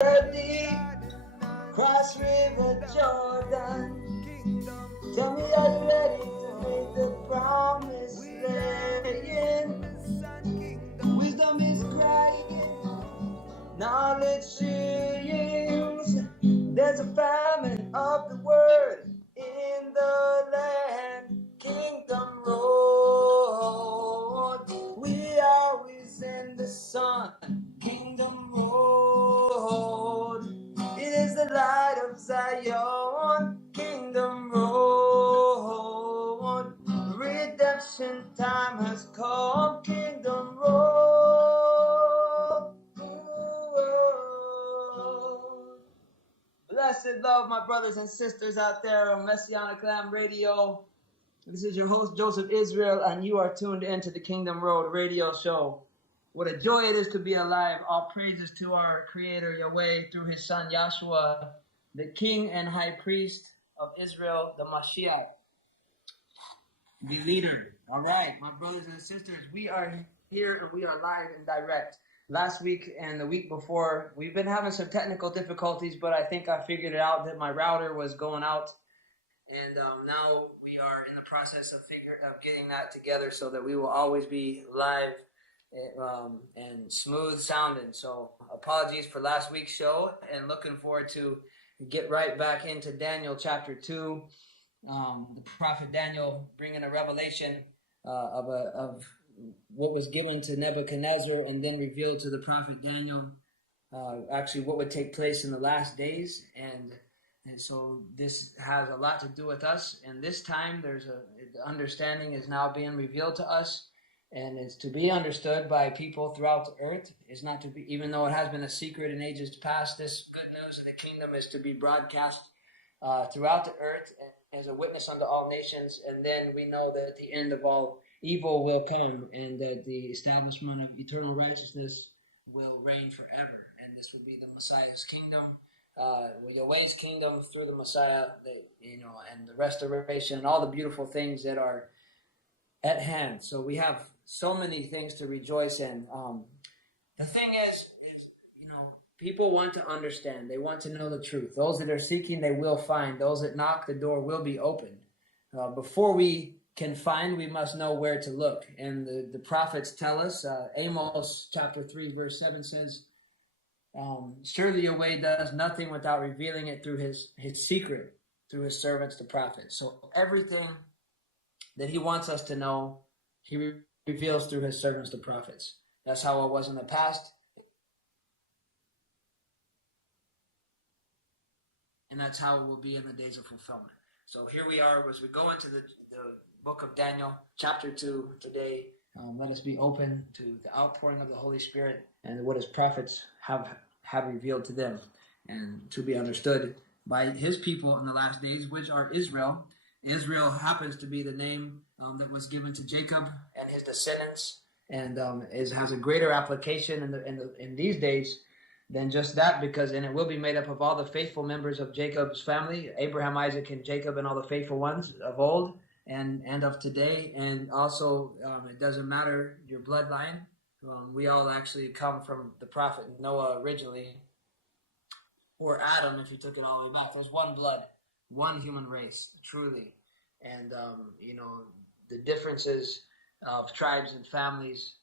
Worthy, cross river Jordan. Tell me, are you ready to make the promised land? Wisdom is crying, knowledge sings. There's a famine of the word in the land. Kingdom road, we always in the sun. Kingdom road, it is the light of Zion. Kingdom road, redemption time has come. Kingdom road. Blessed love, my brothers and sisters out there on Messianic Lamb Radio. This is your host, Joseph Israel, and you are tuned into the Kingdom Road radio show. What a joy it is to be alive. All praises to our Creator, Yahweh, through His Son, Yahshua, the King and High Priest of Israel, the Mashiach, the leader. All right, my brothers and sisters, we are here and we are live and direct. Last week and the week before, we've been having some technical difficulties, but I think I figured it out that my router was going out. And now we are in the process of getting that together so that we will always be live and smooth sounding. So apologies for last week's show, and looking forward to get right back into Daniel chapter 2. The prophet Daniel bringing a revelation of what was given to Nebuchadnezzar and then revealed to the prophet Daniel, actually what would take place in the last days. And so this has a lot to do with us. And this time the understanding is now being revealed to us, and it's to be understood by people throughout the earth. It's not to be, even though it has been a secret in ages past, this good news of the kingdom is to be broadcast throughout the earth as a witness unto all nations. And then we know that the end of all evil will come, and that the establishment of eternal righteousness will reign forever. And this will be the Messiah's kingdom, Yahweh's kingdom through the Messiah, and the restoration and all the beautiful things that are at hand. So we have so many things to rejoice in. The thing is, people want to understand. They want to know the truth. Those that are seeking, they will find. Those that knock, the door will be opened. Before we can find, we must know where to look. And the prophets tell us, Amos chapter 3 verse 7 says, surely Yahweh does nothing without revealing it through his secret, through his servants, the prophets. So everything that he wants us to know, he reveals through his servants, the prophets. That's how it was in the past, and that's how it will be in the days of fulfillment. So here we are as we go into the book of Daniel, chapter 2 today. Let us be open to the outpouring of the Holy Spirit and what his prophets have revealed to them, and to be understood by his people in the last days, which are Israel. Israel happens to be the name that was given to Jacob and his descendants, and has a greater application in these days than just that, because it will be made up of all the faithful members of Jacob's family, Abraham, Isaac, and Jacob, and all the faithful ones of old and of today. And also, it doesn't matter your bloodline. We all actually come from the prophet Noah originally, or Adam if you took it all the way back. There's one blood, one human race, truly. And, the differences of tribes and families,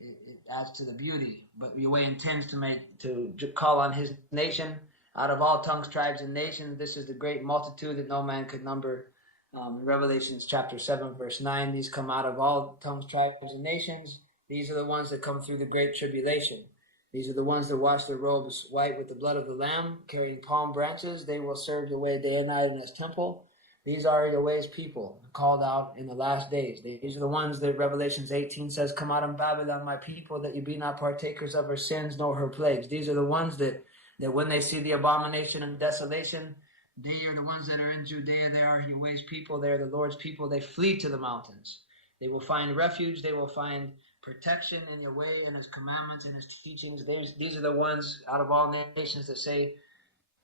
it adds to the beauty. But Yahweh intends to call on his nation out of all tongues, tribes, and nations. This is the great multitude that no man could number. Revelations chapter 7, verse 9, these come out of all tongues, tribes, and nations. These are the ones that come through the great tribulation. These are the ones that wash their robes white with the blood of the Lamb, carrying palm branches. They will serve Yahweh day and night in his temple. These are Yahweh's people, called out in the last days. These are the ones that Revelations 18 says, come out of Babylon, my people, that you be not partakers of her sins nor her plagues. These are the ones that when they see the abomination and desolation, they are the ones that are in Judea. They are Yahweh's people. They are the Lord's people. They flee to the mountains. They will find refuge. They will find protection in Yahweh and his commandments and his teachings. These are the ones out of all nations that say,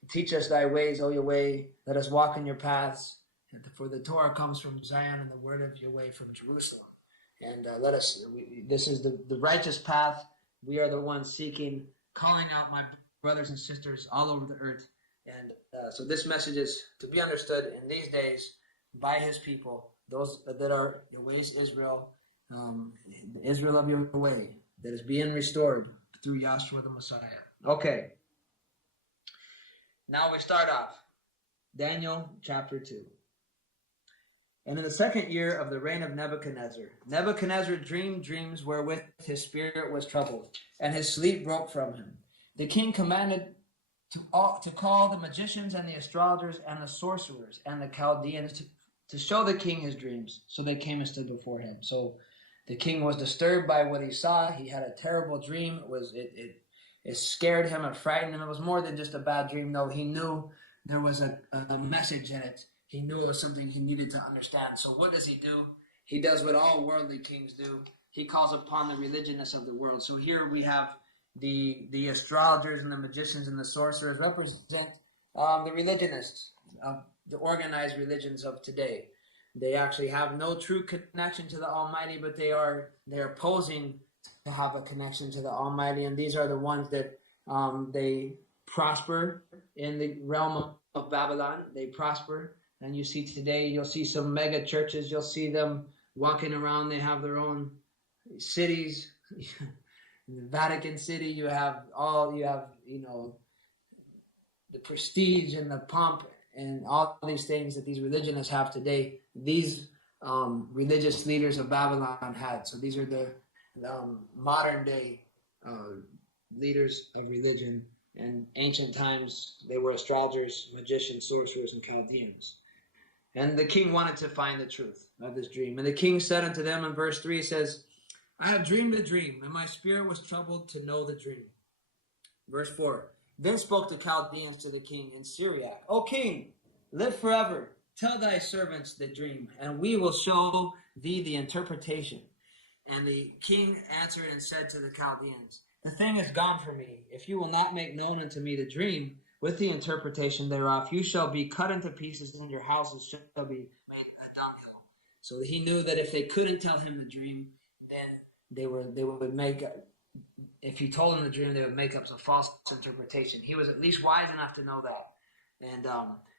teach us thy ways, O Yahweh. Let us walk in your paths. For the Torah comes from Zion, and the word of Yahweh from Jerusalem. And this is the righteous path. We are the ones seeking, calling out my brothers and sisters all over the earth. And so this message is to be understood in these days by his people, those that are Yahweh's Israel, Israel of your way, that is being restored through Yahshua the Messiah. Okay. Now we start off. Daniel chapter 2. And in the second year of the reign of Nebuchadnezzar, Nebuchadnezzar dreamed dreams wherewith his spirit was troubled, and his sleep broke from him. The king commanded to call the magicians and the astrologers and the sorcerers and the Chaldeans to show the king his dreams. So they came and stood before him. So the king was disturbed by what he saw. He had a terrible dream. It scared him, it frightened him. It was more than just a bad dream, though. He knew there was a message in it. He knew it was something he needed to understand. So what does he do? He does what all worldly kings do. He calls upon the religionists of the world. So here we have the astrologers and the magicians and the sorcerers represent the religionists, the organized religions of today. They actually have no true connection to the Almighty, but they're posing to have a connection to the Almighty. And these are the ones that they prosper in the realm of Babylon. They prosper. And you see today, you'll see some mega churches. You'll see them walking around. They have their own cities. In the Vatican City, you have the prestige and the pomp and all these things that these religionists have today. These religious leaders of Babylon had. So these are the modern day leaders of religion. And ancient times, they were astrologers, magicians, sorcerers, and Chaldeans. And the king wanted to find the truth of this dream. And the king said unto them in verse 3, it says, I have dreamed a dream, and my spirit was troubled to know the dream. Verse 4, then spoke the Chaldeans to the king in Syriac, O king, live forever. Tell thy servants the dream, and we will show thee the interpretation. And the king answered and said to the Chaldeans, the thing is gone from me. If you will not make known unto me the dream with the interpretation thereof, you shall be cut into pieces, and your houses shall be made a dunghill. So he knew that if they couldn't tell him the dream, then they would make, if he told them the dream, they would make up a false interpretation. He was at least wise enough to know that. And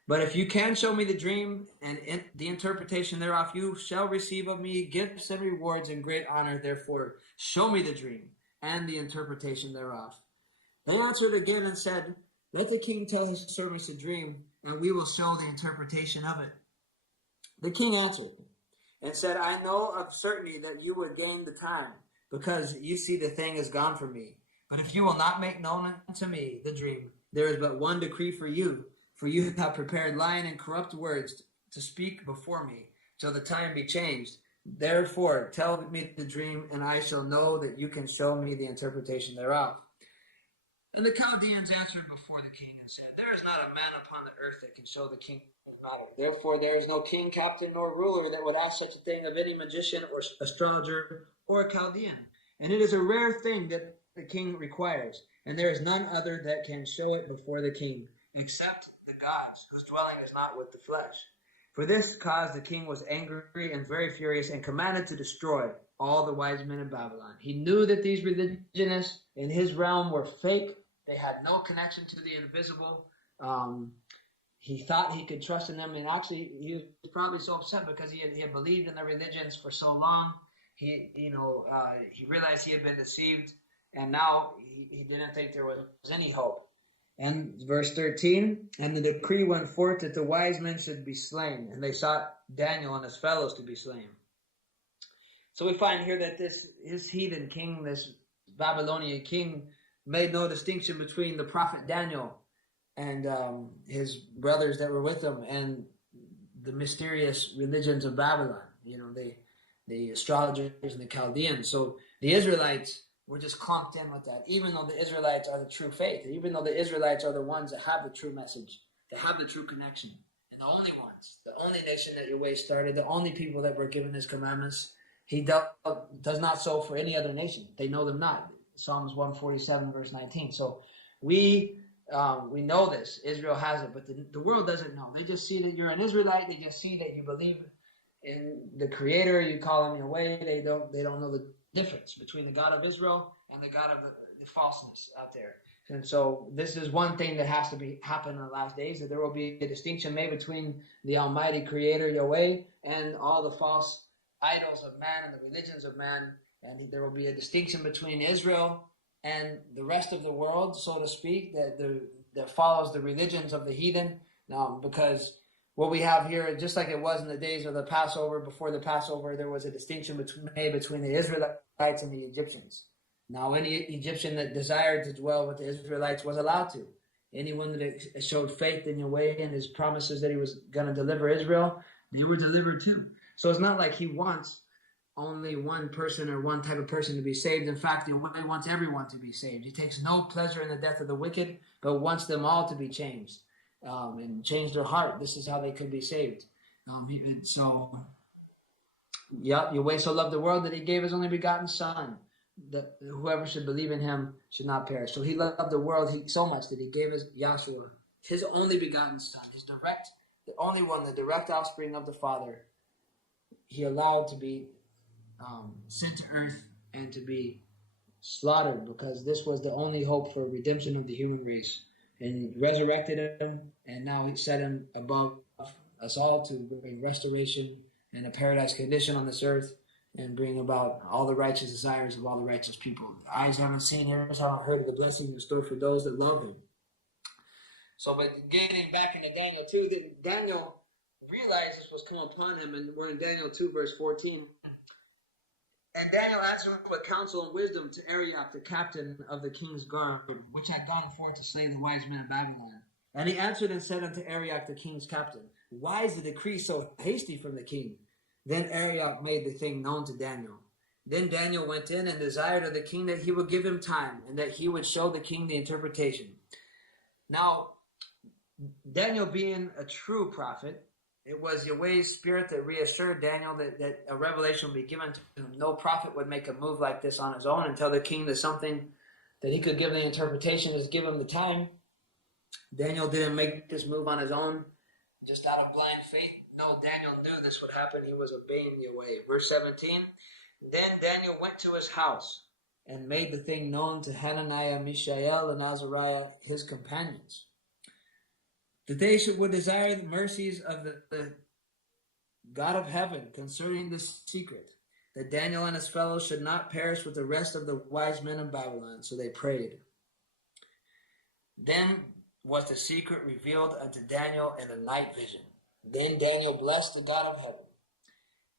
but if you can show me the dream and the interpretation thereof, you shall receive of me gifts and rewards and great honor. Therefore, show me the dream and the interpretation thereof. They answered again and said, let the king tell his servants the dream, and we will show the interpretation of it. The king answered and said, I know of certainty that you would gain the time, because you see the thing is gone from me. But if you will not make known unto me the dream, there is but one decree for you have prepared lying and corrupt words to speak before me, till the time be changed. Therefore, tell me the dream, and I shall know that you can show me the interpretation thereof. And the Chaldeans answered before the king and said, there is not a man upon the earth that can show the king the matter. Therefore, there is no king, captain, nor ruler that would ask such a thing of any magician or astrologer or Chaldean. And it is a rare thing that the king requires, and there is none other that can show it before the king, except the gods, whose dwelling is not with the flesh. For this cause the king was angry and very furious, and commanded to destroy all the wise men of Babylon. He knew that these religionists in his realm were fake. They had no connection to the invisible. He thought he could trust in them, and actually he was probably so upset because he had believed in the religions for so long. He realized he had been deceived, and now he didn't think there was any hope. And verse 13, and the decree went forth that the wise men should be slain, and they sought Daniel and his fellows to be slain. So we find here that this heathen king, this Babylonian king, made no distinction between the prophet Daniel and his brothers that were with him and the mysterious religions of Babylon, the astrologers and the Chaldeans. So the Israelites were just clumped in with that, even though the Israelites are the true faith, even though the Israelites are the ones that have the true message, that have the true connection, and the only ones, the only nation that Yahweh started, the only people that were given his commandments. He does not so for any other nation. They know them not. Psalms 147, verse 19. So we know this. Israel has it, but the world doesn't know. They just see that you're an Israelite. They just see that you believe in the Creator. You call him Yahweh. They don't know the difference between the God of Israel and the God of the falseness out there. And so this is one thing that has to happen in the last days, that there will be a distinction made between the Almighty Creator, Yahweh, and all the false idols of man and the religions of man. And there will be a distinction between Israel and the rest of the world, so to speak, that follows the religions of the heathen. Because what we have here, just like it was in the days of the Passover, before the Passover, there was a distinction made between the Israelites and the Egyptians. Now, any Egyptian that desired to dwell with the Israelites was allowed to. Anyone that showed faith in Yahweh and his promises that he was going to deliver Israel, they were delivered too. So it's not like he wants only one person or one type of person to be saved. In fact, Yahweh wants everyone to be saved. He takes no pleasure in the death of the wicked, but wants them all to be changed and change their heart. This is how they could be saved. Yahweh so loved the world that he gave his only begotten Son, that whoever should believe in him should not perish. So he loved the world so much that he gave his Yahshua, his only begotten Son, the only one, the direct offspring of the Father, he allowed to be sent to earth and to be slaughtered, because this was the only hope for redemption of the human race. And he resurrected him, and now he set him above us all to bring restoration and a paradise condition on this earth, and bring about all the righteous desires of all the righteous people. Eyes haven't seen, ears haven't heard of the blessing in store for those that love him. So, but getting back into Daniel 2, Daniel realized this was come upon him, and we're in Daniel 2, verse 14. And Daniel answered with counsel and wisdom to Arioch, the captain of the king's guard, which had gone forth to slay the wise men of Babylon. And he answered and said unto Arioch, the king's captain, why is the decree so hasty from the king? Then Arioch made the thing known to Daniel. Then Daniel went in and desired of the king that he would give him time, and that he would show the king the interpretation. Now, Daniel being a true prophet, it was Yahweh's spirit that reassured Daniel that a revelation would be given to him. No prophet would make a move like this on his own and tell the king that something that he could give the interpretation, is give him the time. Daniel didn't make this move on his own, just out of blind faith. No, Daniel knew this would happen. He was obeying Yahweh. Verse 17, then Daniel went to his house and made the thing known to Hananiah, Mishael, and Azariah, his companions, that they would desire the mercies of the God of heaven concerning this secret, that Daniel and his fellows should not perish with the rest of the wise men of Babylon. So they prayed. Then was the secret revealed unto Daniel in a night vision. Then Daniel blessed the God of heaven.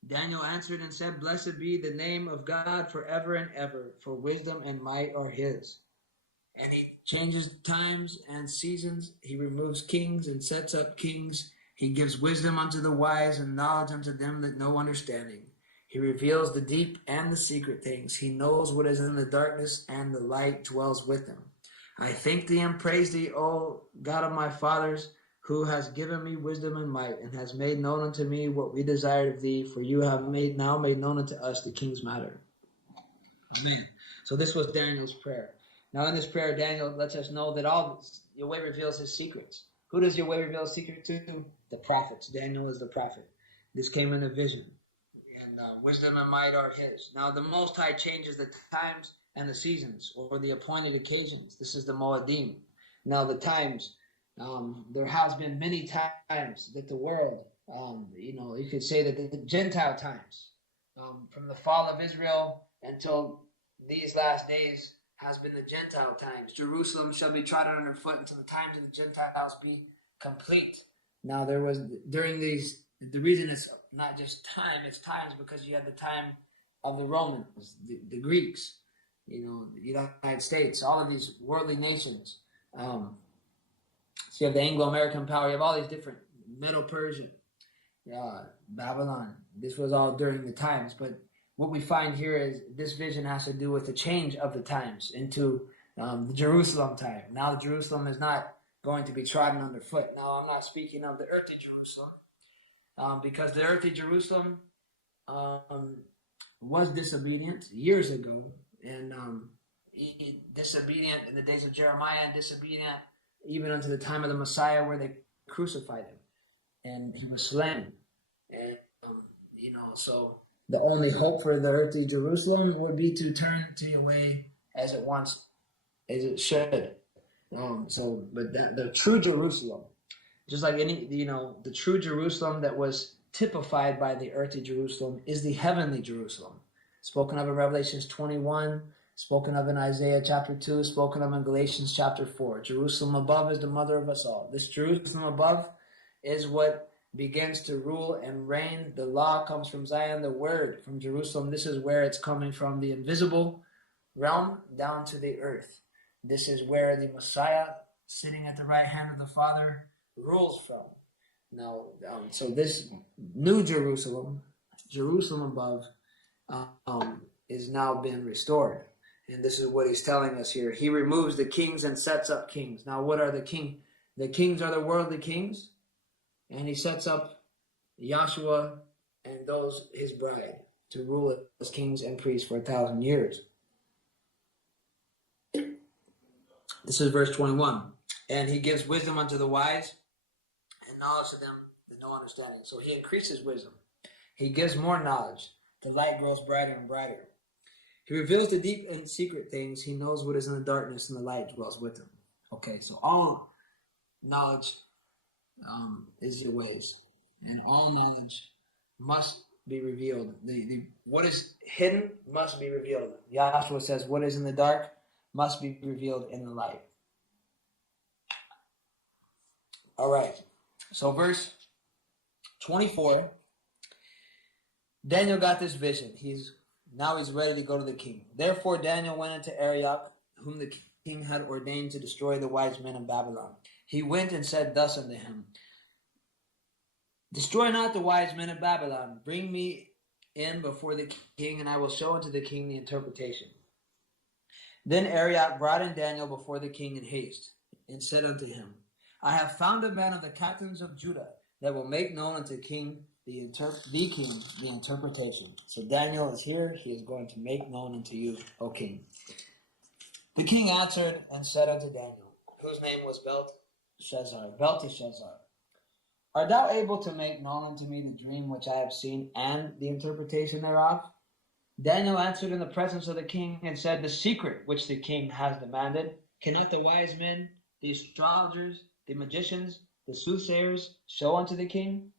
Daniel answered and said, blessed be the name of God forever and ever, for wisdom and might are his. And he changes times and seasons. He removes kings and sets up kings. He gives wisdom unto the wise and knowledge unto them that know understanding. He reveals the deep and the secret things. He knows what is in the darkness, and the light dwells with him. I thank thee and praise thee, O God of my fathers, who has given me wisdom and might, and has made known unto me what we desired of thee, for you have now made known unto us the king's matter. Amen. So this was Daniel's prayer. Now in this prayer, Daniel lets us know that Yahweh reveals his secrets. Who does Yahweh reveal his secret to? The prophets. Daniel is the prophet. This came in a vision. And wisdom and might are his. Now the Most High changes the times and the seasons, or the appointed occasions. This is the Moedim. Now the times, there has been many times that the world, you could say that the Gentile times, from the fall of Israel until these last days, has been the Gentile times. Jerusalem shall be trodden under foot until the times of the Gentiles be complete. Now there was, during these, the reason it's not just time, it's times because you had the time of the Romans, the Greeks, the United States, all of these worldly nations. So you have the Anglo-American power, you have all these different, Middle Persia, Babylon. This was all during the times, but what we find here is this vision has to do with the change of the times into the Jerusalem time. Now Jerusalem is not going to be trodden underfoot. Now I'm not speaking of the earthly Jerusalem, because the earthly Jerusalem was disobedient years ago, and disobedient in the days of Jeremiah, and disobedient even unto the time of the Messiah, where they crucified him and he was slain. And so the only hope for the earthly Jerusalem would be to turn to Yahweh as it should. But the true Jerusalem, just like the true Jerusalem that was typified by the earthly Jerusalem is the heavenly Jerusalem, spoken of in Revelations 21, spoken of in Isaiah chapter 2, spoken of in Galatians chapter 4. Jerusalem above is the mother of us all. This Jerusalem above is what begins to rule and reign. The law comes from Zion, the word from Jerusalem. This is where it's coming from, the invisible realm down to the earth. This is where the Messiah, sitting at the right hand of the Father, rules from. Now, so this new Jerusalem, Jerusalem above, is now being restored. And this is what he's telling us here. He removes the kings and sets up kings. Now, what are the kings? The kings are the worldly kings. And he sets up Yahshua and those, his bride, to rule as kings and priests for 1,000 years. This is verse 21. And he gives wisdom unto the wise and knowledge to them that know understanding. So he increases wisdom. He gives more knowledge. The light grows brighter and brighter. He reveals the deep and secret things. He knows what is in the darkness, and the light dwells with him. Okay, so all knowledge is your ways, and all knowledge must be revealed. What is hidden must be revealed. Yahshua says, what is in the dark must be revealed in the light. All right, so verse 24, Daniel got this vision. Now he's ready to go to the king. Therefore Daniel went into Arioch, whom the king had ordained to destroy the wise men in Babylon. He went and said thus unto him, destroy not the wise men of Babylon. Bring me in before the king, and I will show unto the king the interpretation. Then Arioch brought in Daniel before the king in haste, and said unto him, I have found a man of the captains of Judah that will make known unto the king the interpretation. So Daniel is here. He is going to make known unto you, O king. The king answered and said unto Daniel, whose name was Belteshazzar, art thou able to make known unto me the dream which I have seen and the interpretation thereof? Daniel answered in the presence of the king and said, the secret which the king has demanded, cannot the wise men, the astrologers, the magicians, the soothsayers show unto the king?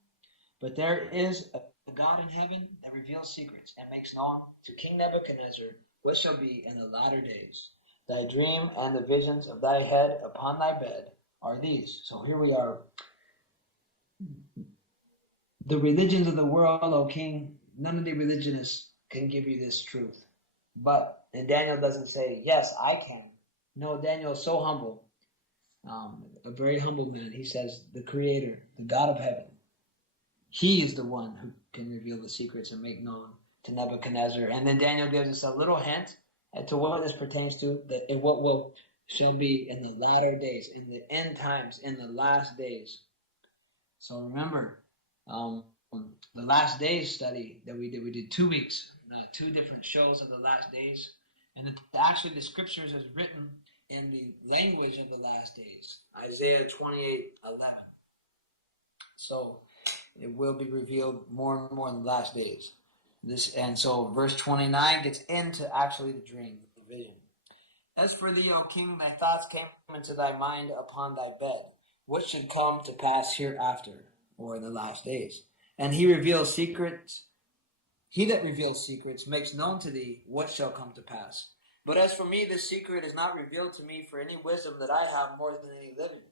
But there is a God in heaven that reveals secrets and makes known to King Nebuchadnezzar what shall be in the latter days. Thy dream and the visions of thy head upon thy bed are these. So here we are. The religions of the world, O king, none of the religionists can give you this truth. And Daniel doesn't say, yes, I can. No, Daniel is so humble. A very humble man. He says, the Creator, the God of heaven, he is the one who can reveal the secrets and make known to Nebuchadnezzar. And then Daniel gives us a little hint as to what this pertains to, what shall be in the latter days, in the end times, in the last days. So remember, the last days study that we did 2 weeks, 2 different shows of the last days. And actually the scriptures is written in the language of the last days, Isaiah 28:11. So it will be revealed more and more in the last days. So verse 29 gets into actually the dream, the vision. As for thee, O king, thy thoughts came into thy mind upon thy bed, what should come to pass hereafter, or in the last days. And he reveals secrets. He that reveals secrets makes known to thee what shall come to pass. But as for me, this secret is not revealed to me for any wisdom that I have more than any living,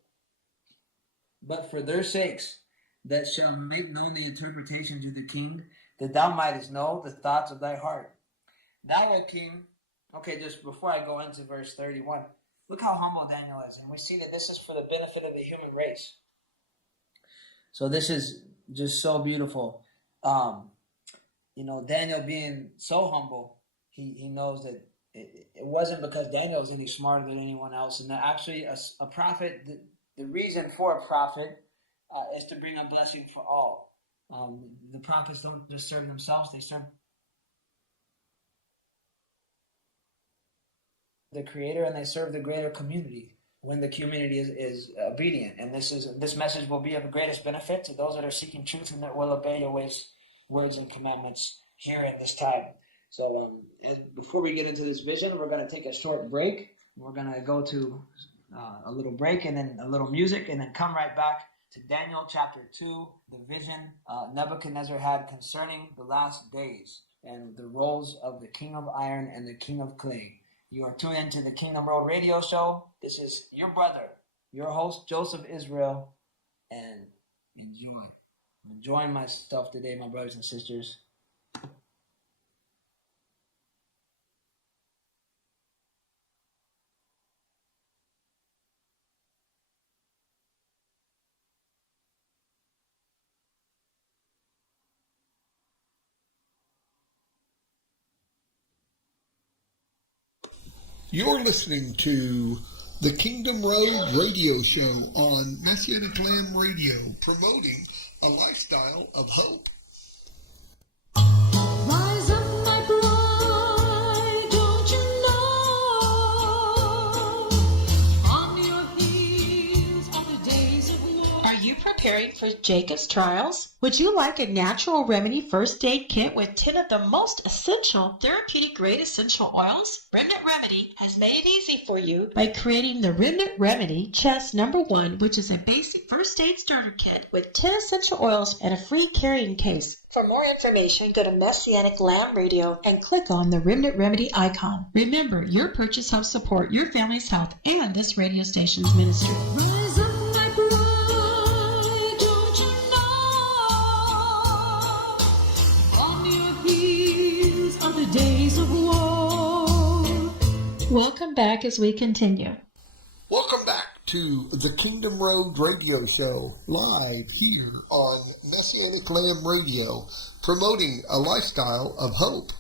but for their sakes that shall make known the interpretation to the king, that thou mightest know the thoughts of thy heart. Thou, O king, okay, just before I go into verse 31, look how humble Daniel is. And we see that this is for the benefit of the human race. So this is just so beautiful. Daniel being so humble, he knows that it wasn't because Daniel was any smarter than anyone else. And that actually a prophet, the reason for a prophet is to bring a blessing for all. The prophets don't just serve themselves, they serve the Creator, and they serve the greater community when the community is obedient. And this message will be of the greatest benefit to those that are seeking truth and that will obey your ways, words, and commandments here in this time. So before we get into this vision, we're going to take a short break. We're going to go to a little break and then a little music, and then come right back to Daniel chapter 2, the vision Nebuchadnezzar had concerning the last days and the roles of the king of iron and the king of clay. You are tuned into the Kingdom Road Radio Show. This is your brother, your host, Joseph Israel, and enjoy. I'm enjoying my stuff today, my brothers and sisters. You're listening to the Kingdom Road Radio Show on Messianic Lamb Radio, promoting a lifestyle of hope. Rise up, my bride, don't you know? On your heels are the days of war. Are you preparing for Jacob's trials? Would you like a natural remedy first aid kit with 10 of the most essential therapeutic grade essential oils? Remnant Remedy has made it easy for you by creating the Remnant Remedy Chest No. 1, which is a basic first aid starter kit with 10 essential oils and a free carrying case. For more information, go to Messianic Lamb Radio and click on the Remnant Remedy icon. Remember, your purchase helps support your family's health and this radio station's ministry. Rise up, my bride, don't you know? On your heels are the days of war. Welcome back as we continue. Welcome back to the Kingdom Road Radio Show, live here on Messianic Lamb Radio, promoting a lifestyle of hope.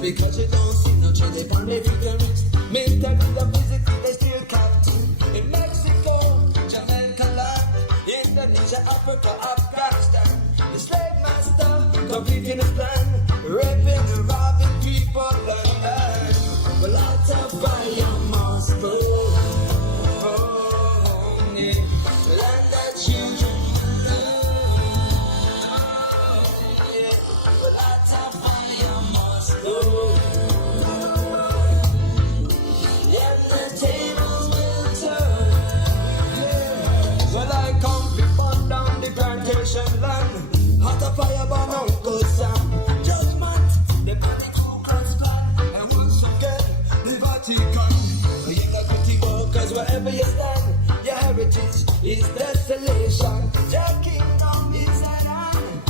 Because you don't see no change upon the figures. Mentally, the physically, they still captive. In Mexico, Jamaica land, Indonesia, Africa, Afghanistan. The slave master, completing his plan, raping and robbing people land. Well, out of fire must go. Oh, yeah. Land that children love. Yeah. Well, out of fire must go. Fire burn Uncle Sam. Judgment, the panic who comes back. And once again, the Vatican. You're not pretty workers wherever you stand. Your heritage is desolation. Your kingdom is at hand.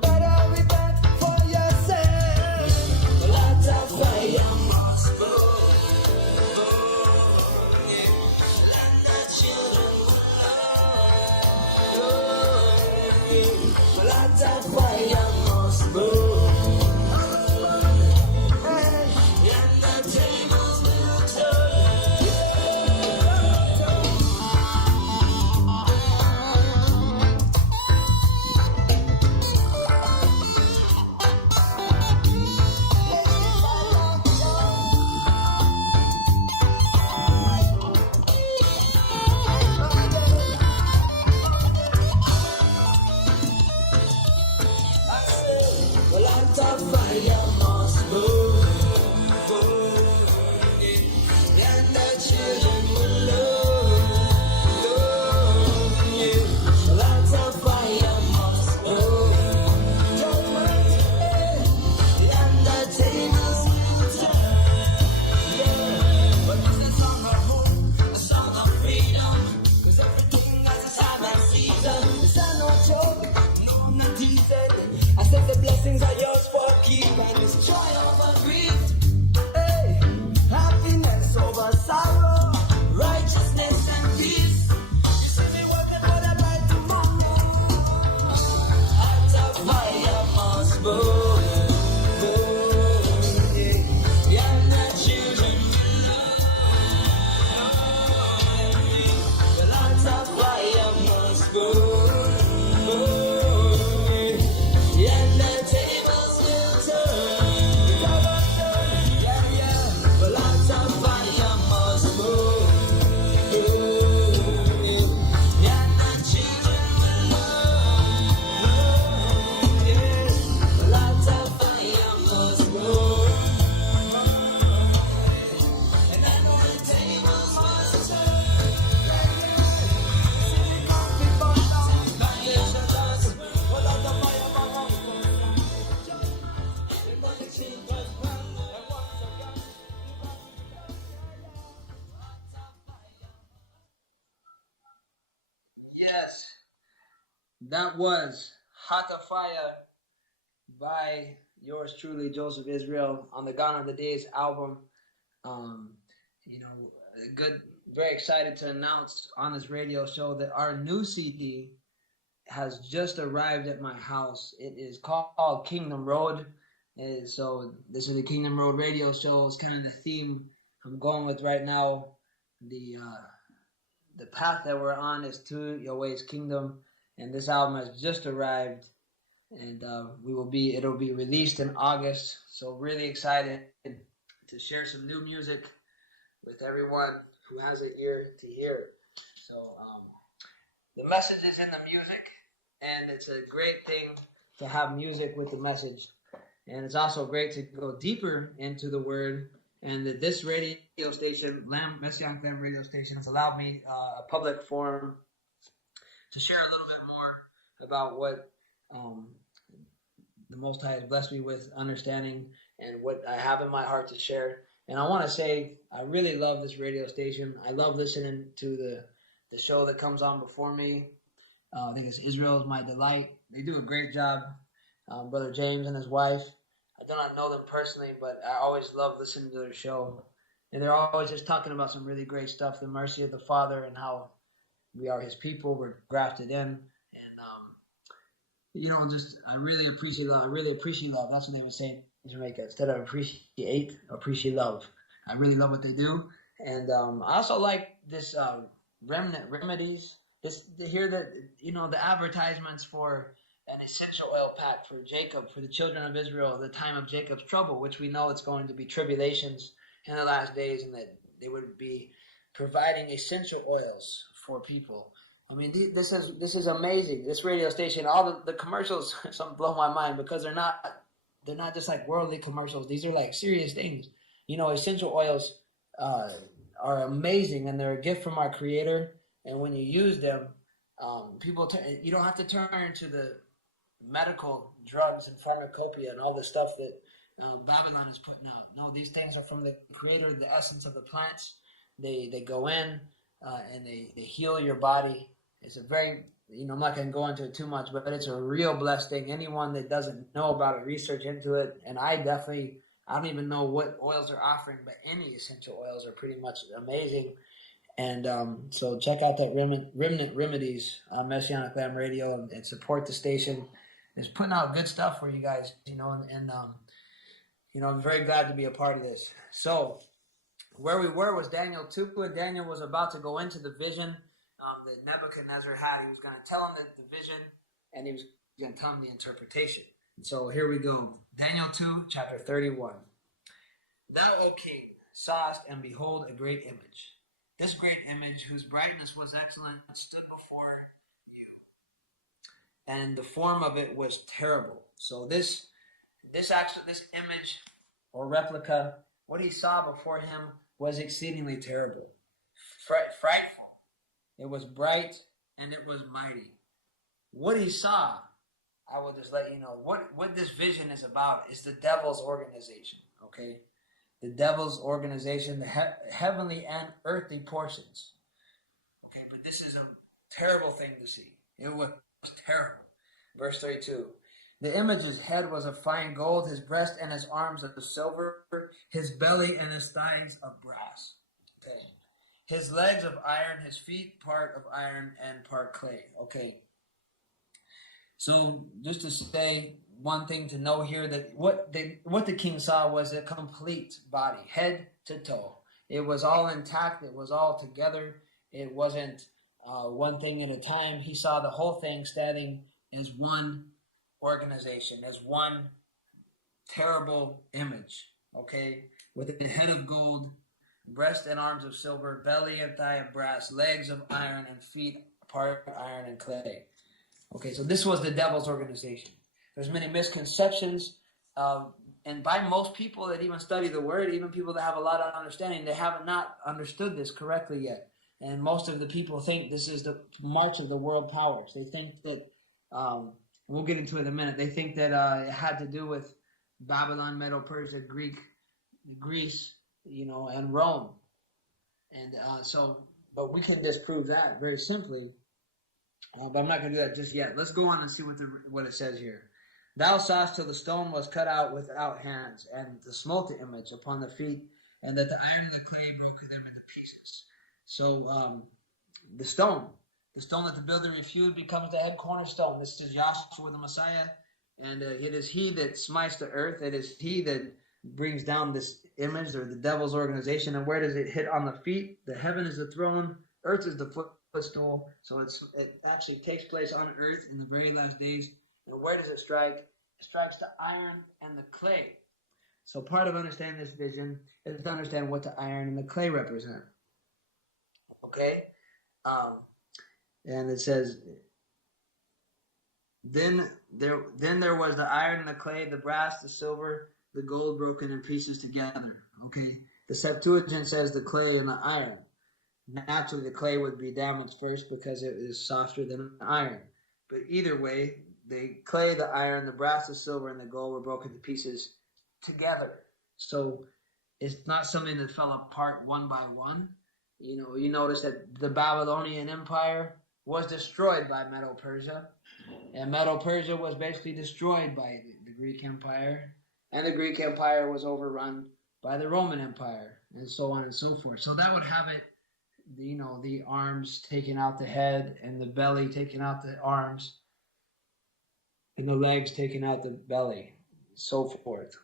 Better repent for yourself. The light of fire must go. Land that children will love. The light of fire must burn. And the tables will Well, I That was Hatafaya by yours truly, Joseph Israel, on the Gone Are the Days album. You know, good, very excited to announce on this radio show that our new CD has just arrived at my house. It is called Kingdom Road. And so this is the Kingdom Road radio show. It's kind of the theme I'm going with right now. The path that we're on is to Yahweh's kingdom, and this album has just arrived, and it'll be released in August. So really excited to share some new music with everyone who has an ear to hear. So the message is in the music, and it's a great thing to have music with the message. And it's also great to go deeper into the word. And that this radio station, Messianic Lamb radio station, has allowed me a public forum to share a little bit more about what the Most High has blessed me with understanding and what I have in my heart to share. And I want to say I really love this radio station. I love listening to the show that comes on before me. I think it's Israel is My Delight. They do a great job. Brother James and his wife. I do not know them personally, but I always love listening to their show. And they're always just talking about some really great stuff, the mercy of the Father and how we are his people, we're grafted in. And, I really appreciate love. I really appreciate love. That's what they would say in Jamaica. Instead of appreciate love. I really love what they do. And I also like this remnant remedies. To hear that, the advertisements for an essential oil pack for Jacob, for the children of Israel, the time of Jacob's trouble, which we know it's going to be tribulations in the last days, and that they would be providing essential oils for people. I mean, this is amazing. This radio station, all the commercials, some blow my mind because they're not just like worldly commercials. These are like serious things. Essential oils are amazing, and they're a gift from our Creator. And when you use them, you don't have to turn to the medical drugs and pharmacopoeia and all the stuff that Babylon is putting out. No, these things are from the Creator, the essence of the plants. They go in and they heal your body. It's a very, I'm not going to go into it too much, but it's a real blessed thing. Anyone that doesn't know about it, research into it. And I don't even know what oils they're offering, but any essential oils are pretty much amazing. And so check out that Remnant Remedies on Messianic Lamb Radio and support the station. It's putting out good stuff for you guys, and I'm very glad to be a part of this. So where we were was Daniel 2, and Daniel was about to go into the vision that Nebuchadnezzar had. He was going to tell him the vision, and he was going to tell him the interpretation. So here we go. Daniel 2, chapter 31. Thou, O king, sawest, and behold, a great image. This great image, whose brightness was excellent, stood before you, and the form of it was terrible. So this image or replica, what he saw before him was exceedingly terrible, frightful. It was bright and it was mighty. What he saw, I will just let you know, what this vision is about is the devil's organization, okay? The devil's organization, the heavenly and earthly portions. Okay, but this is a terrible thing to see. It was terrible. Verse 32. The image's head was of fine gold, his breast and his arms of silver, his belly and his thighs of brass. Okay. His legs of iron, his feet part of iron and part clay. Okay. So just to say one thing to know here, that what the king saw was a complete body, head to toe. It was all intact. It was all together. It wasn't one thing at a time. He saw the whole thing standing as one organization, as one terrible image, okay? With a head of gold, breast and arms of silver, belly and thigh of brass, legs of iron, and feet part of iron and clay. Okay, so this was the devil's organization. There's many misconceptions, and by most people that even study the word, even people that have a lot of understanding, they have not understood this correctly yet. And most of the people think this is the march of the world powers. They think that, we'll get into it in a minute, they think that it had to do with Babylon, Medo Persia, Greece, and Rome. And but we can disprove that very simply But I'm not going to do that just yet. Let's go on and see what it says here. Thou sawest till the stone was cut out without hands, and the smote the image upon the feet, and that the iron of the clay broke them into pieces. So the stone that the builder refused becomes the head cornerstone. This is Yahshua the Messiah, and it is he that smites the earth. It is he that brings down this image, or the devil's organization. And where does it hit on the feet? The heaven is the throne, earth is the footstool. So it actually takes place on earth in the very last days. And where does it strike? It strikes the iron and the clay. So part of understanding this vision is to understand what the iron and the clay represent. Okay? And it says, Then there was the iron and the clay, the brass, the silver, the gold broken in pieces together. Okay? The Septuagint says the clay and the iron. Naturally, the clay would be damaged first because it is softer than iron. But either way, the clay, the iron, the brass, the silver, and the gold were broken to pieces together. So it's not something that fell apart one by one. You notice that the Babylonian Empire was destroyed by Medo-Persia. And Medo-Persia was basically destroyed by the Greek Empire. And the Greek Empire was overrun by the Roman Empire, and so on and so forth. So that would have it, the arms taking out the head, and the belly taking out the arms, and the legs taking out the belly, so forth.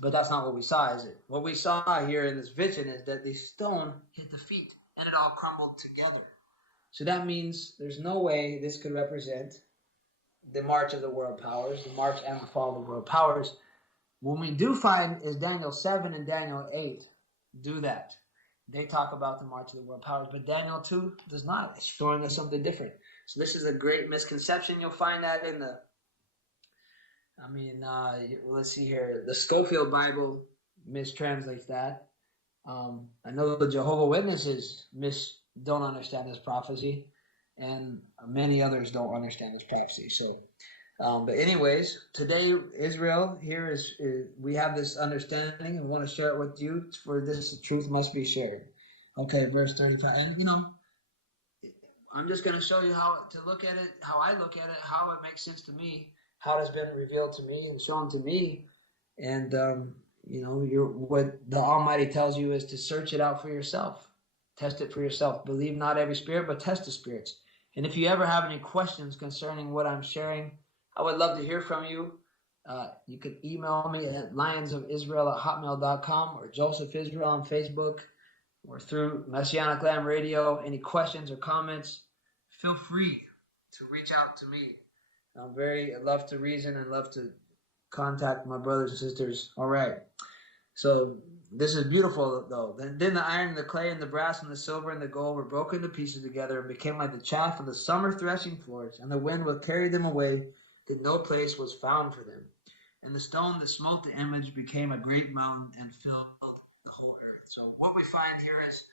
But that's not what we saw, is it? What we saw here in this vision is that the stone hit the feet, and it all crumbled together. So that means there's no way this could represent the march of the world powers, the march and the fall of the world powers. When we do find is Daniel 7 and Daniel 8 do that. They talk about the march of the world powers, but Daniel 2 does not. It's showing us something different. So this is a great misconception. You'll find that in let's see here. The Schofield Bible mistranslates that. I know the Jehovah's Witnesses don't understand this prophecy, and many others don't understand this prophecy. So, but anyways, today Israel here is we have this understanding and want to share it with you. For this truth must be shared. Okay, verse 35. And I'm just going to show you how to look at it, how I look at it, how it makes sense to me, how it has been revealed to me and shown to me, and what the Almighty tells you is to search it out for yourself. Test it for yourself. Believe not every spirit, but test the spirits. And if you ever have any questions concerning what I'm sharing, I would love to hear from you. You could email me at lionsofisrael@hotmail.com or Joseph Israel on Facebook or through Messianic Lamb Radio. Any questions or comments, feel free to reach out to me. I love to reason and love to contact my brothers and sisters. All right. So this is beautiful, though. Then the iron, the clay, and the brass, and the silver, and the gold were broken to pieces together and became like the chaff of the summer threshing floors, and the wind would carry them away, till no place was found for them. And the stone that smote the image became a great mountain and filled the whole earth. So what we find here is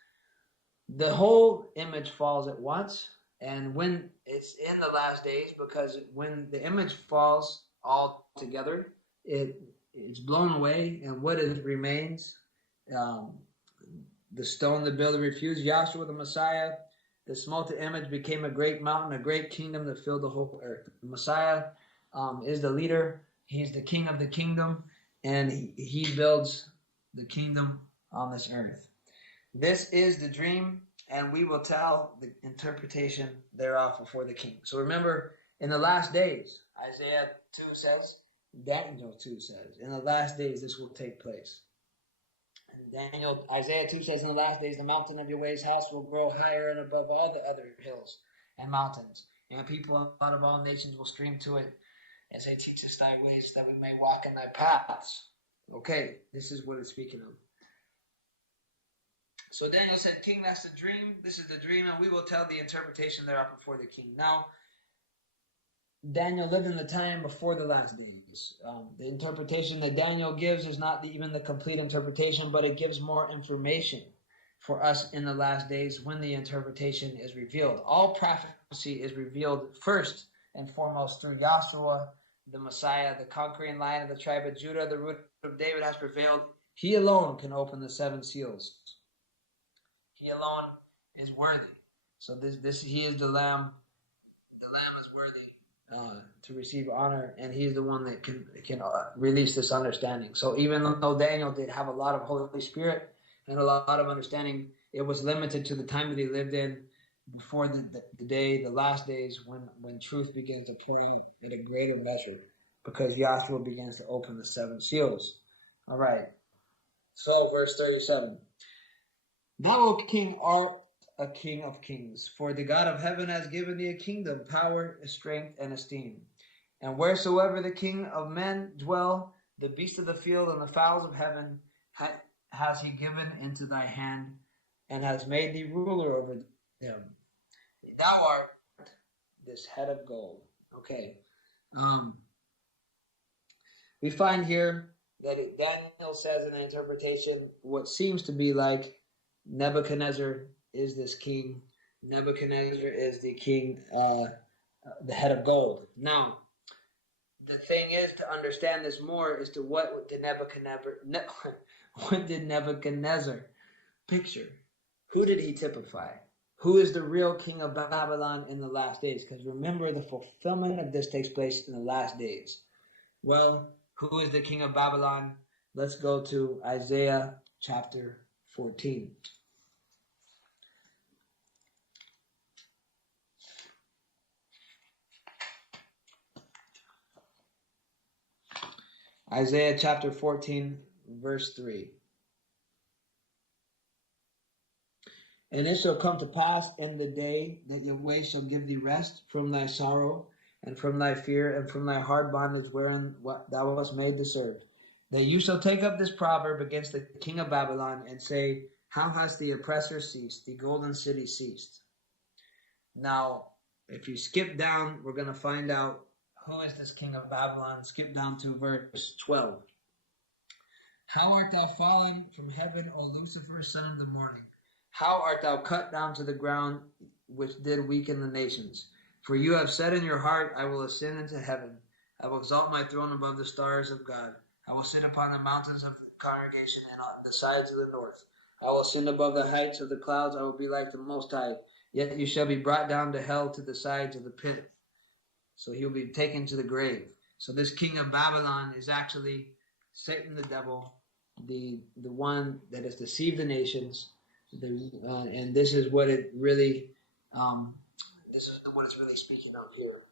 the whole image falls at once, and when it's in the last days, because when the image falls all together, it's blown away, and what remains? The stone the builder refused, Yahshua the Messiah, that smote the image, became a great mountain, a great kingdom that filled the whole earth. The Messiah is the leader. He's the king of the kingdom, and he builds the kingdom on this earth. This is the dream, and we will tell the interpretation thereof before the king. So remember, in the last days, Isaiah 2 says, Daniel 2 says, in the last days this will take place. And Isaiah 2 says, in the last days the mountain of Yahweh's house will grow higher and above all the other hills and mountains. And people out of all nations will stream to it and say, teach us thy ways that we may walk in thy paths. Okay, this is what it's speaking of. So Daniel said, King, that's the dream. This is the dream, and we will tell the interpretation thereof before the king. Now, Daniel lived in the time before the last days. The interpretation that Daniel gives is not even the complete interpretation, but it gives more information for us in the last days when the interpretation is revealed. All prophecy is revealed first and foremost through Yahshua, the Messiah, the conquering Lion of the tribe of Judah. The root of David has prevailed. He alone can open the seven seals. He alone is worthy. So he is the Lamb Lamb is worthy to receive honor, and he's the one that can release this understanding. So even though Daniel did have a lot of Holy Spirit and a lot of understanding, it was limited to the time that he lived in before the last days when truth begins to pour in a greater measure, because Yahshua begins to open the 7 seals. All right. So verse 37. Thou, O King, art a King of kings, for the God of heaven has given thee a kingdom, power, strength, and esteem. And wheresoever the king of men dwell, the beasts of the field and the fowls of heaven has he given into thy hand, and has made thee ruler over them. Thou art this head of gold. Okay. We find here that Daniel says in the interpretation what seems to be like Nebuchadnezzar is this king. Nebuchadnezzar is the king, the head of gold. Now, the thing is to understand this more is to what did Nebuchadnezzar picture? Who did he typify? Who is the real king of Babylon in the last days? Because remember, the fulfillment of this takes place in the last days. Well, who is the king of Babylon? Let's go to Isaiah chapter 14. Isaiah chapter 14, verse 3. And it shall come to pass in the day that Yahweh shall give thee rest from thy sorrow and from thy fear and from thy hard bondage wherein thou wast made to serve, that you shall take up this proverb against the king of Babylon and say, how has the oppressor ceased, the golden city ceased? Now, if you skip down, we're going to find out who is this king of Babylon. Skip down to verse 12. How art thou fallen from heaven, O Lucifer, son of the morning? How art thou cut down to the ground, which did weaken the nations? For you have said in your heart, I will ascend into heaven. I will exalt my throne above the stars of God. I will sit upon the mountains of the congregation and on the sides of the north. I will ascend above the heights of the clouds. I will be like the Most High. Yet you shall be brought down to hell, to the sides of the pit. So he will be taken to the grave. So this king of Babylon is actually Satan, the devil, the one that has deceived the nations. And this is what it really, this is what it's really speaking of here.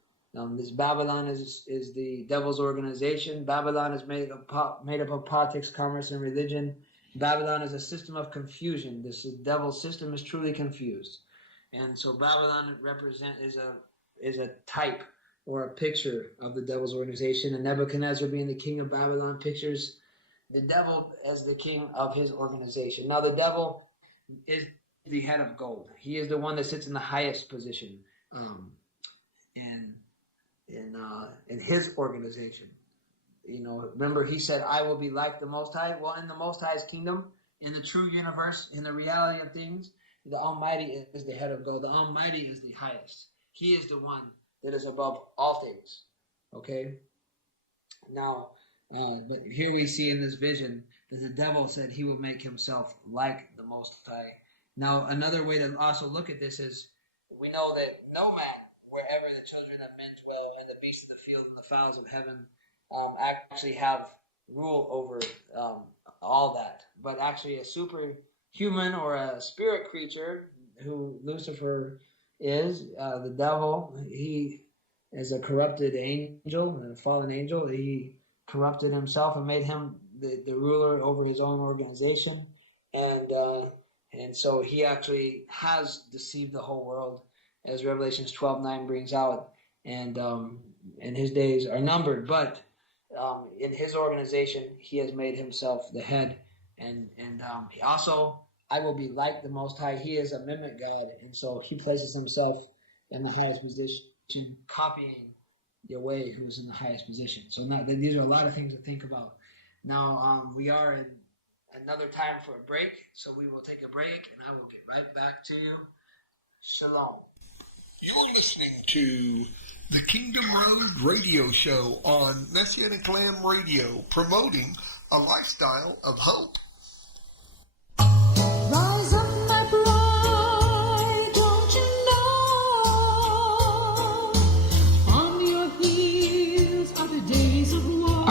This Babylon is the devil's organization. Babylon is made up of politics, commerce, and religion. Babylon is a system of confusion. This devil's system is truly confused. And so Babylon is a type or a picture of the devil's organization. And Nebuchadnezzar, being the king of Babylon, pictures the devil as the king of his organization. Now the devil is the head of gold. He is the one that sits in the highest position in his organization. You know, remember he said, I will be like the Most High. Well, in the Most High's kingdom, in the true universe, in the reality of things, the Almighty is the head of gold. The Almighty is the highest. He is the one that is above all things. Okay? Now, but here we see in this vision that the devil said he will make himself like the Most High. Now, another way to also look at this is, we know that no man, wherever the children of men dwell, and the beasts of the field and the fowls of heaven, actually have rule over all that. But actually a superhuman or a spirit creature, who Lucifer is, the devil, he is a corrupted angel, a fallen angel. He corrupted himself and made him the ruler over his own organization. And so he actually has deceived the whole world, as Revelations 12:9 brings out. And his days are numbered. But in his organization, he has made himself the head. And he also, I will be like the Most High. He is a mimic God. And so he places himself in the highest position, copying Yahweh, who is in the highest position. So now, these are a lot of things to think about. Now, we are in another time for a break. So we will take a break, and I will get right back to you. Shalom. You're listening to the Kingdom Road Radio Show on Messianic Lamb Radio, promoting a lifestyle of hope. Rise up, my bride, don't you know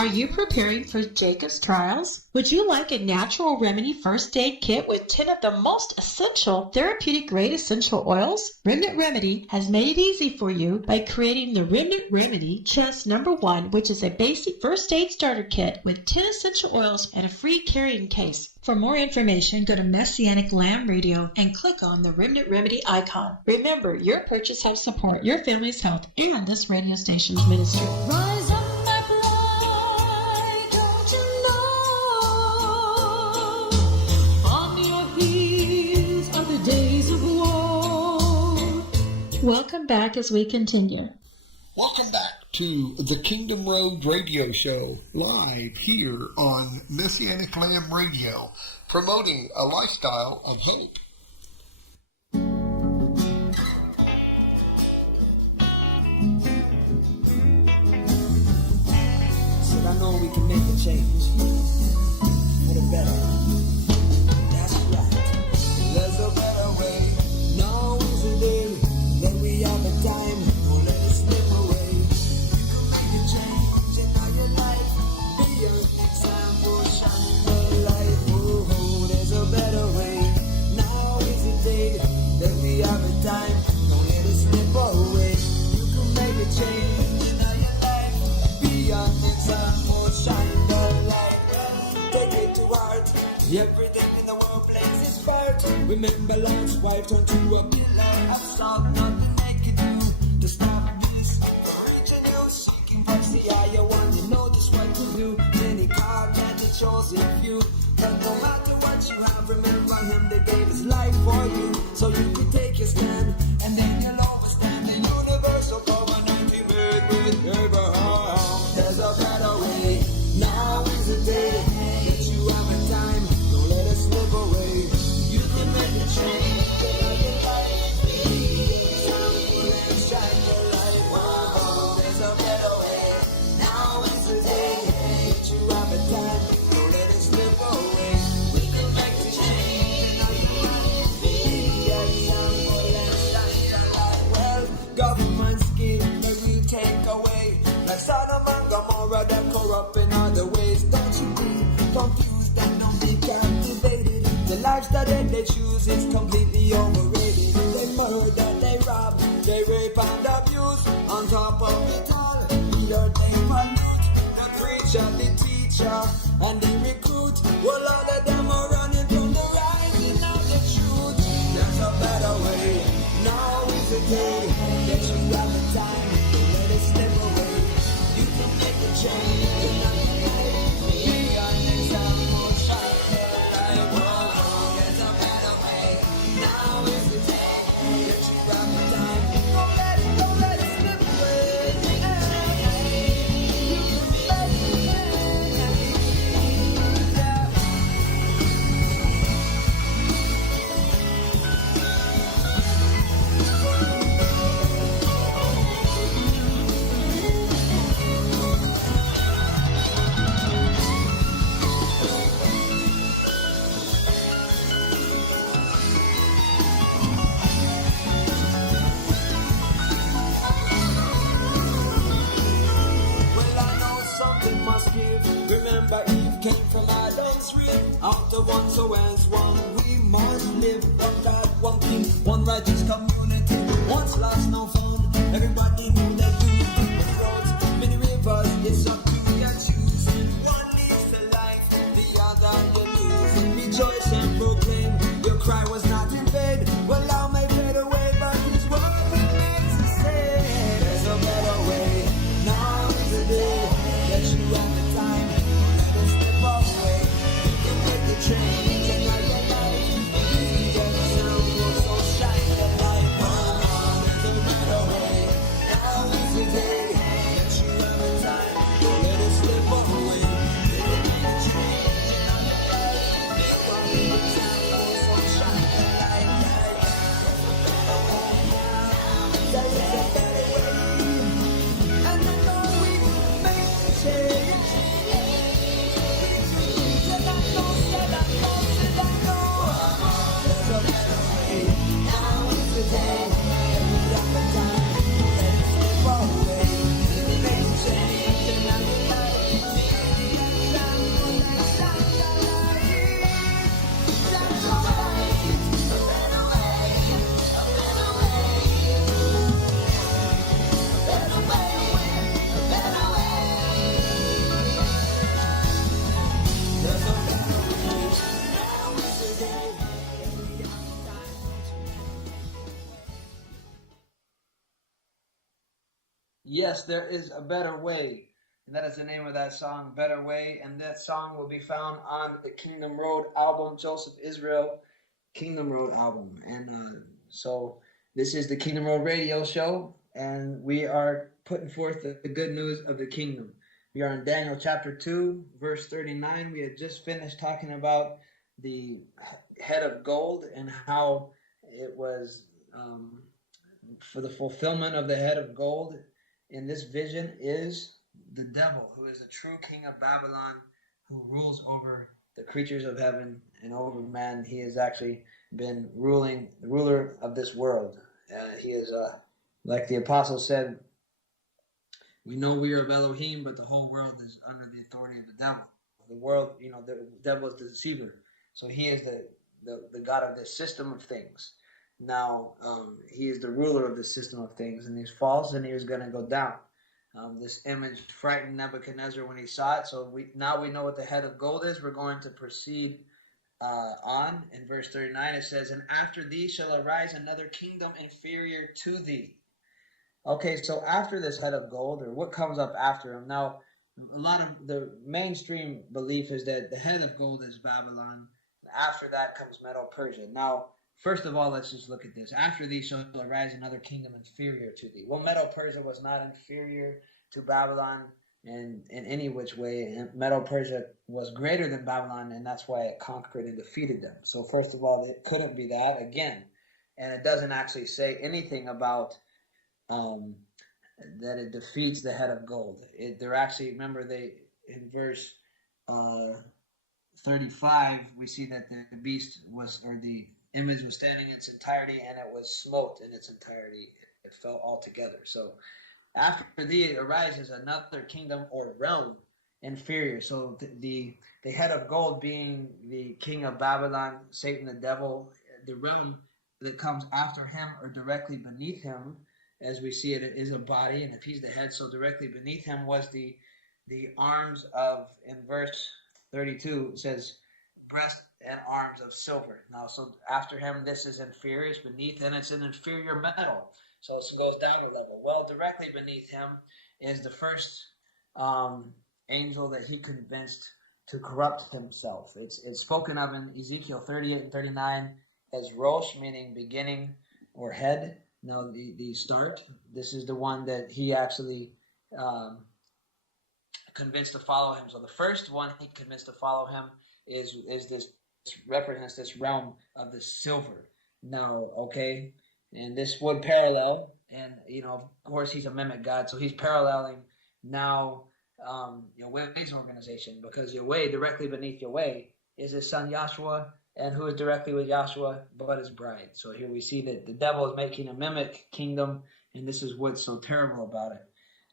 Are you preparing for Jacob's trials? Would you like a natural remedy first aid kit with 10 of the most essential therapeutic grade essential oils? Remnant Remedy has made it easy for you by creating the Remnant Remedy Chest Number 1, which is a basic first aid starter kit with 10 essential oils and a free carrying case. For more information, go to Messianic Lamb Radio and click on the Remnant Remedy icon. Remember, your purchase helps support your family's health and this radio station's ministry. Rise up, my bride, don't you know? On your heels are the days of war. Welcome back as we continue. Welcome back to the Kingdom Road Radio Show, live here on Messianic Lamb Radio, promoting a lifestyle of hope. Said I know we can make a change for the better. That's right. There's a better way. Now is the day that we have a time. Don't let it slip away. You can make a change in all your life. Be an example, shine the light. Oh, there's a better way. Now is the day that we have a time. Don't let it slip away. You can make a change in all your life. Be an example, shine the light. Take it to heart. Everything in the world plays its part. Remember Lord's wife turned to a pillar of salt. Nothing they could do to stop this. Reaching you, seeking first the higher one. You know just what to do. Then he called that he chose a few. But no matter what you have, remember him that gave his life for you. So you can take your stand, and then you'll overstand the universal covenant he made with Abraham. There's a better way. Now is the day that you have a time. Don't let it slip away. You can make a change. Shine your light. Oh, there's a better way. Now is the day that you have a time. Don't let it slip away. We can make a change. Be an example and shine your light. Well, government scheme that we take away. Like Sodom and Gomorrah, that corrupt in other ways. Don't you be confused and don't be captivated. The lifestyle that they choose is completely overrated. They murder, they rob, they rape and abuse. On top of it all, leader they pollute. The preacher, the teacher, and the recruit. Well, all of them are running from the rising of the truth. There's a better way. Now is the day that you have the time. Don't let it slip away. You can make a change in your life. Be an example, shine your light. Oh, there's a better way. Now is the day that you have the time. Don't let it slip away. You can make a change. Yeah. Well, I know something must give. Remember, Eve came from Adam's rib. After one, so as one, we must live. One God, one King, one righteous community. Once lost, no found. Everybody knew that you many roads, many rivers. It's up to you and choose. One leads to life, the other you lose. Rejoice and proclaim your cry was not in vain. Well, I may fade away, but his word remains the same. There's a better way. Now is the day that you have the time. Let it slip away. You can make a change in your life. Be an example, so shine the light. Oh, there's a better way. Yes, there is a better way. And that is the name of that song, Better Way. And that song will be found on the Kingdom Road album, Joseph Israel Kingdom Road album. And so this is the Kingdom Road Radio Show, and we are putting forth the good news of the kingdom. We are in Daniel chapter 2, verse 39. We had just finished talking about the head of gold and how it was for the fulfillment of the head of gold in this vision is the devil, who is the true king of Babylon, who rules over the creatures of heaven and over man. He has actually been the ruler of this world. He is, like the apostle said, we know we are of Elohim, but the whole world is under the authority of the devil. The world, the devil is the deceiver. So he is the God of this system of things. Now, he is the ruler of the system of things, and he's false, and he is going to go down. This image frightened Nebuchadnezzar when he saw it. So now we know what the head of gold is. We're going to proceed on. In verse 39, it says, "And after thee shall arise another kingdom inferior to thee." Okay, so after this head of gold, or what comes up after him? Now, a lot of the mainstream belief is that the head of gold is Babylon. After that comes Medo-Persia. Now, first of all, let's just look at this. After thee shall arise another kingdom inferior to thee. Well, Medo-Persia was not inferior to Babylon in any which way. And Medo-Persia was greater than Babylon, and that's why it conquered and defeated them. So first of all, it couldn't be that again. And it doesn't actually say anything about that it defeats the head of gold. They're actually, remember, in verse 35, we see that the beast was, or the image was standing in its entirety, and it was smote in its entirety. It fell altogether. So after thee arises another kingdom or realm inferior. So the head of gold being the king of Babylon, Satan the devil, the realm that comes after him or directly beneath him, as we see it, it is a body, and if he's the head, so directly beneath him was the arms of, in verse 32, it says, breast and arms of silver. Now, so after him, this is inferior, it's beneath, and it's an inferior metal. So it goes down a level. Well, directly beneath him is the first angel that he convinced to corrupt himself. It's spoken of in Ezekiel 38 and 39 as Rosh, meaning beginning or head. Now, the start, this is the one that he actually convinced to follow him. So the first one he convinced to follow him is this, represents this realm of the silver. Now, okay, and this would parallel, and of course he's a mimic God, so he's paralleling now Yahweh's organization, because Yahweh, directly beneath Yahweh, is his son Yahshua, and who is directly with Yahshua but his bride. So here we see that the devil is making a mimic kingdom, and this is what's so terrible about it.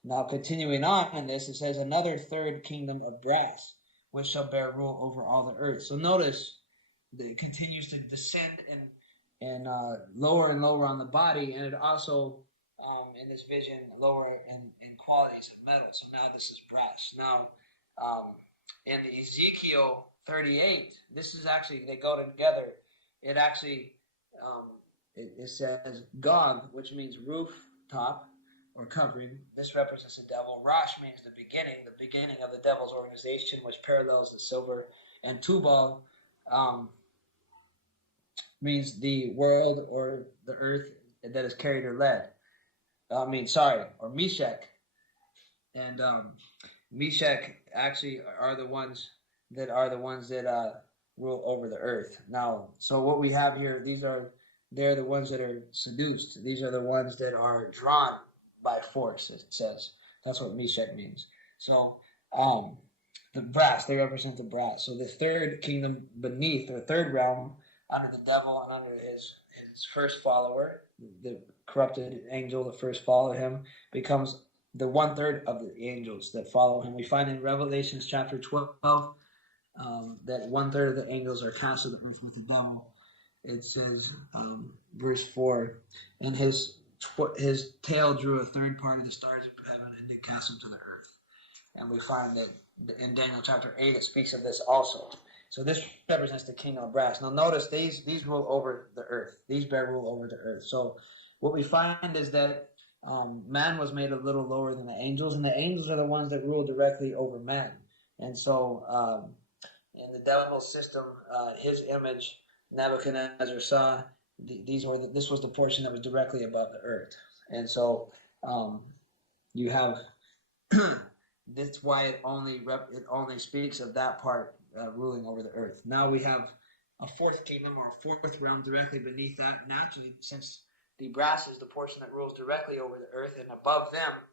Now, continuing on in this, it says, another third kingdom of brass, which shall bear rule over all the earth. So notice that it continues to descend and lower and lower on the body, and it also, in this vision, lower in qualities of metal. So now this is brass. Now, in the Ezekiel 38, this is actually, they go together. It actually, it says Gog, which means rooftop or covering. This represents the devil. Rosh means the beginning of the devil's organization, which parallels the silver. And Tubal means the world or the earth that is carried or led. Or Meshach. And Meshach actually are the ones that rule over the earth. Now, so what we have here, they're the ones that are seduced. These are the ones that are drawn by force, it says. That's what Meshach means. So, the brass, they represent the brass. So the third kingdom beneath, or third realm, under the devil and under his first follower, the corrupted angel, the first follower him, becomes the 1/3 of the angels that follow him. We find in Revelations chapter 12 that 1/3 of the angels are cast to the earth with the devil. It says, verse 4, and his tail drew a third part of the stars of heaven and did cast them to the earth. And we find that in Daniel chapter 8 it speaks of this also. So this represents the kingdom of brass. Now notice these rule over the earth. These bear rule over the earth. So what we find is that man was made a little lower than the angels, and the angels are the ones that rule directly over man. And so, in the devil's system, his image, Nebuchadnezzar saw. This was the portion that was directly above the earth, and so you have. That's why it only speaks of that part ruling over the earth. Now we have a fourth kingdom or a fourth realm directly beneath that. Naturally, since the brass is the portion that rules directly over the earth, and above them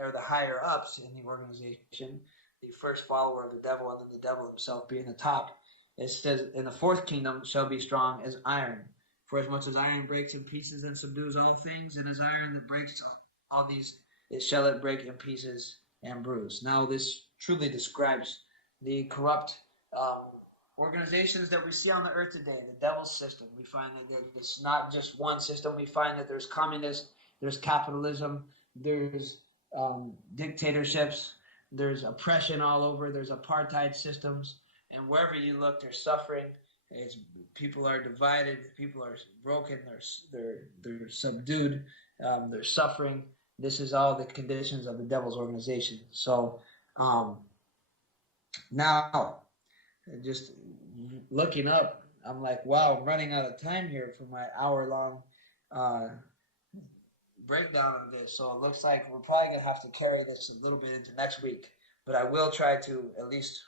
are the higher ups in the organization, the first follower of the devil, and then the devil himself being the top. It says, "In the fourth kingdom shall be strong as iron. For as much as iron breaks in pieces and subdues all things, and as iron that breaks all these, it shall it break in pieces and bruise." Now this truly describes the corrupt organizations that we see on the earth today, the devil's system. We find that it's not just one system. We find that there's communism, there's capitalism, there's dictatorships, there's oppression all over, there's apartheid systems, and wherever you look, there's suffering. People are divided, people are broken, they're subdued, they're suffering. This is all the conditions of the devil's organization. So now, just looking up, I'm like, wow, I'm running out of time here for my hour-long breakdown of this. So it looks like we're probably going to have to carry this a little bit into next week. But I will try to at least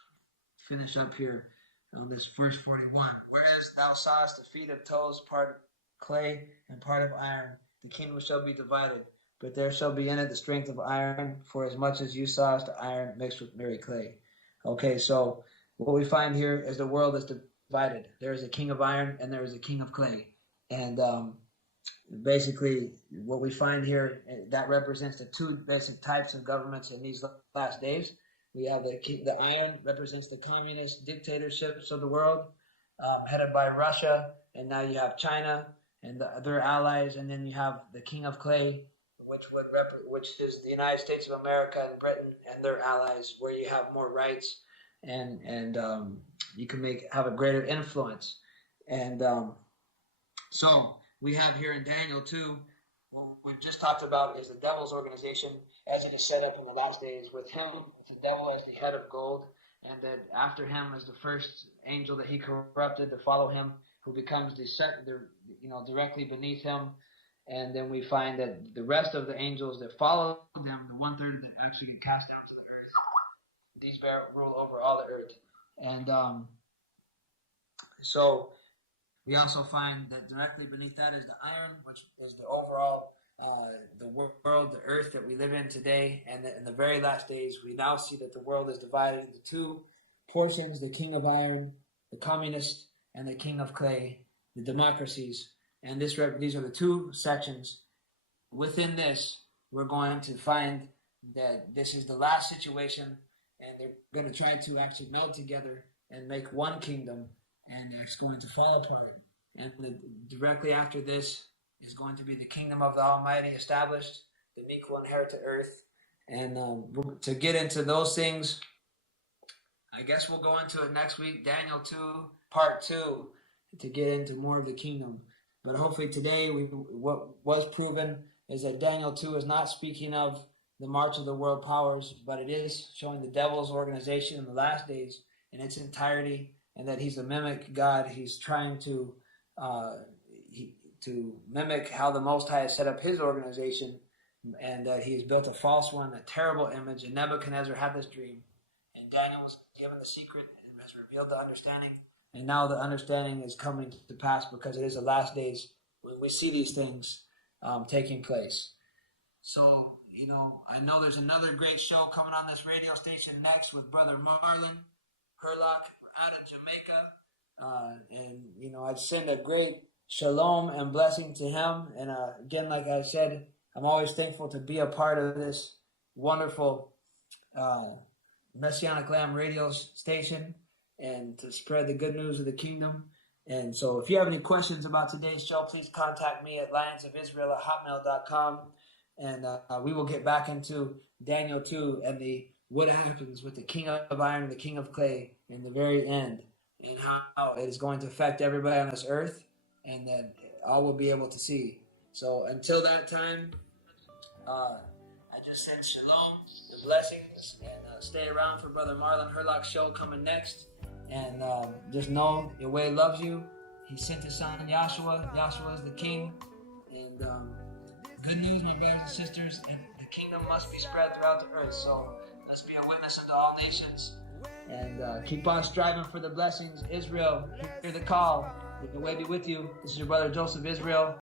finish up here on this verse 41. "Whereas thou sawest the feet of toes, part of clay and part of iron, the kingdom shall be divided. But there shall be in it the strength of iron, for as much as you sawest the iron mixed with merry clay." Okay, so what we find here is the world is divided. There is a king of iron and there is a king of clay. And basically what we find here, that represents the two basic types of governments in these last days. We have the iron represents the communist dictatorships of the world, headed by Russia, and now you have China and their allies, and then you have the king of clay, which is the United States of America and Britain and their allies, where you have more rights and you can have a greater influence. And so we have here in Daniel 2, what we've just talked about is the devil's organization as it is set up in the last days, with him, the devil as the head of gold, and that after him is the first angel that he corrupted to follow him, who becomes directly beneath him. And then we find that the rest of the angels that follow them, the 1/3 that actually get cast down to the earth, these rule over all the earth. And so we also find that directly beneath that is the iron, which is the overall, the world, the earth that we live in today. And in the very last days, we now see that the world is divided into two portions: the king of iron, the communist, and the king of clay, the democracies. And these are the two sections. Within this, we're going to find that this is the last situation, and they're going to try to actually meld together and make one kingdom, and it's going to fall apart. And directly after this is going to be the kingdom of the Almighty established. The meek will inherit the earth. And to get into those things, I guess we'll go into it next week, Daniel 2, part 2, to get into more of the kingdom. But hopefully today, what was proven is that Daniel 2 is not speaking of the march of the world powers, but it is showing the devil's organization in the last days in its entirety, and that he's a mimic God. He's trying to mimic how the Most High has set up his organization, and that he's built a false one, a terrible image. And Nebuchadnezzar had this dream, and Daniel was given the secret and has revealed the understanding. And now the understanding is coming to pass, because it is the last days when we see these things taking place. So, I know there's another great show coming on this radio station next with Brother Marlon Herlock out of Jamaica. And I'd send a great shalom and blessing to him. And again, like I said, I'm always thankful to be a part of this wonderful Messianic Lamb radio station, and to spread the good news of the kingdom. And so if you have any questions about today's show, please contact me at lionsofisrael@hotmail.com. And we will get back into Daniel 2 and what happens with the king of iron and the king of clay in the very end, and how it is going to affect everybody on this earth, and that all will be able to see. So until that time, I just sent shalom, the blessings, and stay around for Brother Marlon Herlock's show coming next. And just know Yahweh loves you. He sent his son Yahshua. Yahshua is the king. And good news, my brothers and sisters. The kingdom must be spread throughout the earth. So let's be a witness unto all nations. And keep on striving for the blessings. Israel, hear the call. Yahweh be with you. This is your brother Joseph Israel.